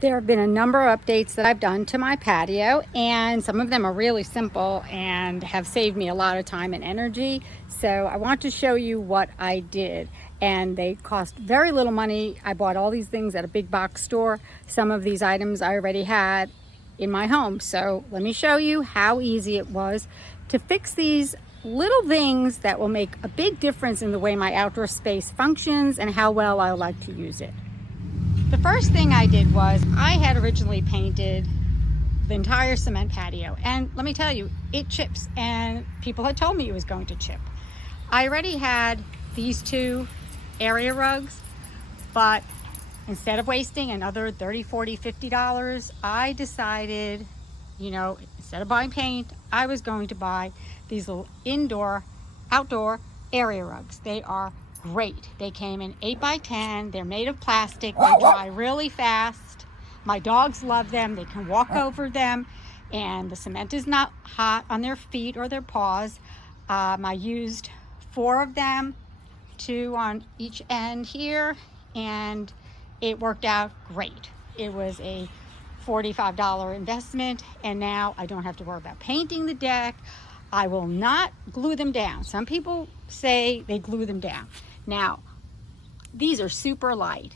There have been a number of updates that I've done to my patio, and some of them are really simple and have saved me a lot of time and energy. So I want to show you what I did, and they cost very little money. I bought all these things at a big box store. Some of these items I already had in my home. So let me show you how easy it was to fix these little things that will make a big difference in the way my outdoor space functions and how well I like to use it. The first thing I did was I had originally painted the entire cement patio, and let me tell you, it chips, and people had told me it was going to chip. I already had these two area rugs, but instead of wasting another $30, $40, $50, I decided, instead of buying paint, I was going to buy these little outdoor area rugs. They are great. They came in 8x10. They're made of plastic. They dry really fast. My dogs love them. They can walk over them, and the cement is not hot on their feet or their paws. I used 4 of them, 2 on each end here, and it worked out great. It was a $45 investment, and now I don't have to worry about painting the deck. I will not glue them down. Some people say they glue them down. Now, these are super light.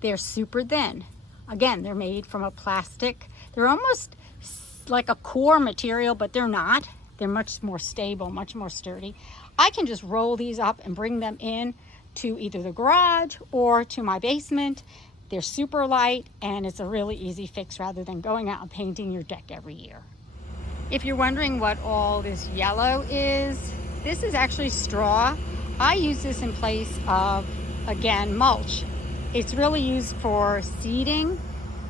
They're super thin. Again, they're made from a plastic. They're almost like a core material, but they're not. They're much more stable, much more sturdy. I can just roll these up and bring them in to either the garage or to my basement. They're super light, and it's a really easy fix rather than going out and painting your deck every year. If you're wondering what all this yellow is, this is actually straw. I use this in place of, again, mulch. It's really used for seeding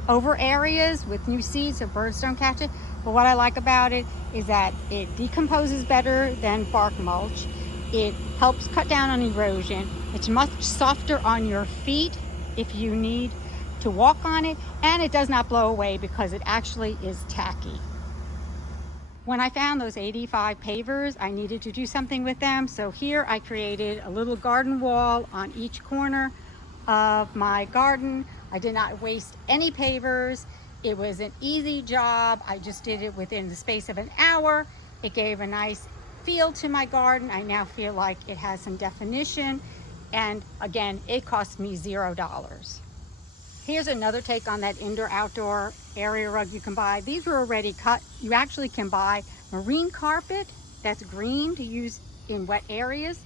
over areas with new seeds so birds don't catch it. But what I like about it is that it decomposes better than bark mulch. It helps cut down on erosion. It's much softer on your feet if you need to walk on it, and it does not blow away because it actually is tacky. When I found those 85 pavers, I needed to do something with them. So here I created a little garden wall on each corner of my garden. I did not waste any pavers. It was an easy job. I just did it within the space of an hour. It gave a nice feel to my garden. I now feel like it has some definition. And again, it cost me $0. Here's another take on that indoor-outdoor area rug you can buy. These were already cut. You actually can buy marine carpet that's green to use in wet areas,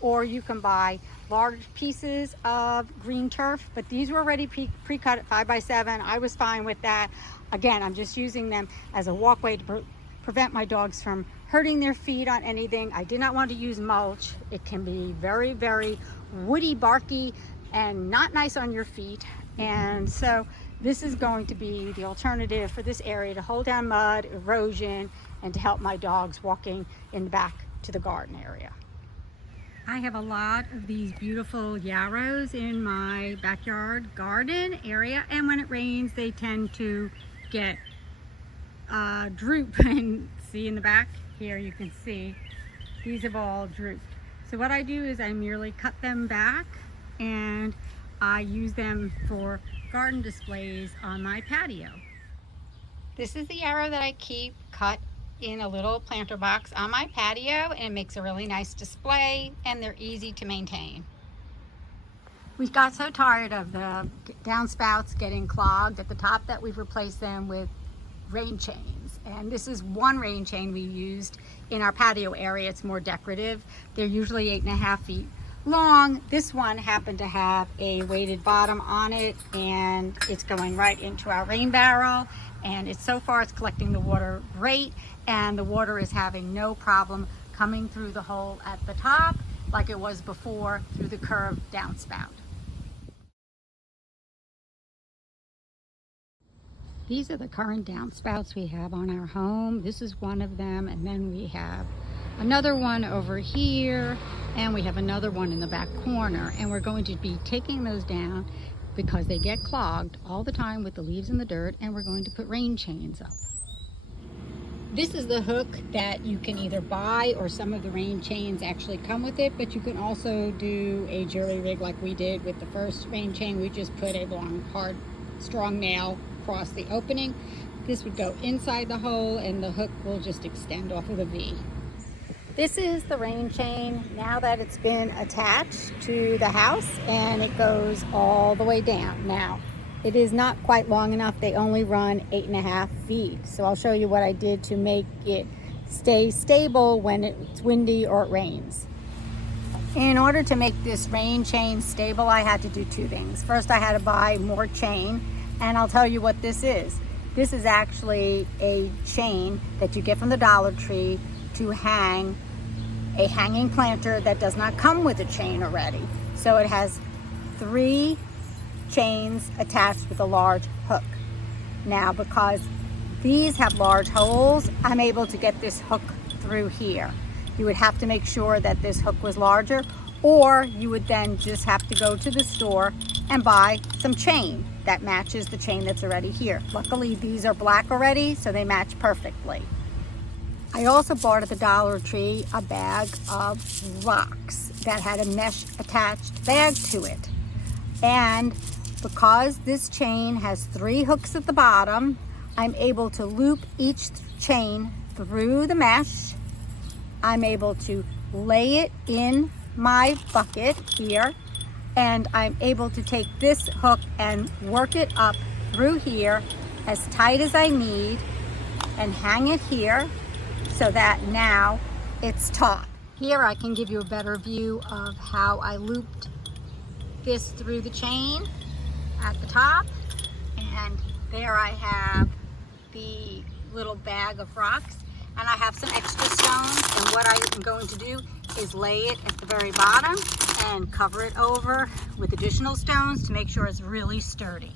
or you can buy large pieces of green turf, but these were already pre-cut at 5x7. I was fine with that. Again, I'm just using them as a walkway to prevent my dogs from hurting their feet on anything. I did not want to use mulch. It can be very, very woody, barky, and not nice on your feet. And so this is going to be the alternative for this area to hold down mud, erosion, and to help my dogs walking in the back to the garden area. I have a lot of these beautiful yarrows in my backyard garden area, and when it rains they tend to get droop. And see in the back here, you can see these have all drooped. So what I do is I merely cut them back, and I use them for garden displays on my patio. This is the yarrow that I keep cut in a little planter box on my patio, and it makes a really nice display, and they're easy to maintain. We got so tired of the downspouts getting clogged at the top that we've replaced them with rain chains. And this is one rain chain we used in our patio area. It's more decorative. They're usually 8.5 feet long. This one happened to have a weighted bottom on it, and it's going right into our rain barrel, and so far it's collecting the water great, and the water is having no problem coming through the hole at the top like it was before through the curved downspout. These are the current downspouts we have on our home. This is one of them, and then we have another one over here, and we have another one in the back corner, and we're going to be taking those down because they get clogged all the time with the leaves and the dirt, and we're going to put rain chains up. This is the hook that you can either buy, or some of the rain chains actually come with it, but you can also do a jury rig like we did with the first rain chain. We just put a long, hard, strong nail across the opening. This would go inside the hole and the hook will just extend off of the V. This is the rain chain now that it's been attached to the house, and it goes all the way down. Now, it is not quite long enough. They only run 8.5 feet. So I'll show you what I did to make it stay stable when it's windy or it rains. In order to make this rain chain stable, I had to do two things. First, I had to buy more chain, and I'll tell you what this is. This is actually a chain that you get from the Dollar Tree to hang a hanging planter that does not come with a chain already. So it has 3 chains attached with a large hook. Now, because these have large holes, I'm able to get this hook through here. You would have to make sure that this hook was larger, or you would then just have to go to the store and buy some chain that matches the chain that's already here. Luckily, these are black already, so they match perfectly. I also bought at the Dollar Tree a bag of rocks that had a mesh attached bag to it. And because this chain has 3 hooks at the bottom, I'm able to loop each chain through the mesh. I'm able to lay it in my bucket here, and I'm able to take this hook and work it up through here as tight as I need and hang it here so that now it's taut. Here I can give you a better view of how I looped this through the chain at the top, and there I have the little bag of rocks, and I have some extra stones, and what I am going to do is lay it at the very bottom and cover it over with additional stones to make sure it's really sturdy.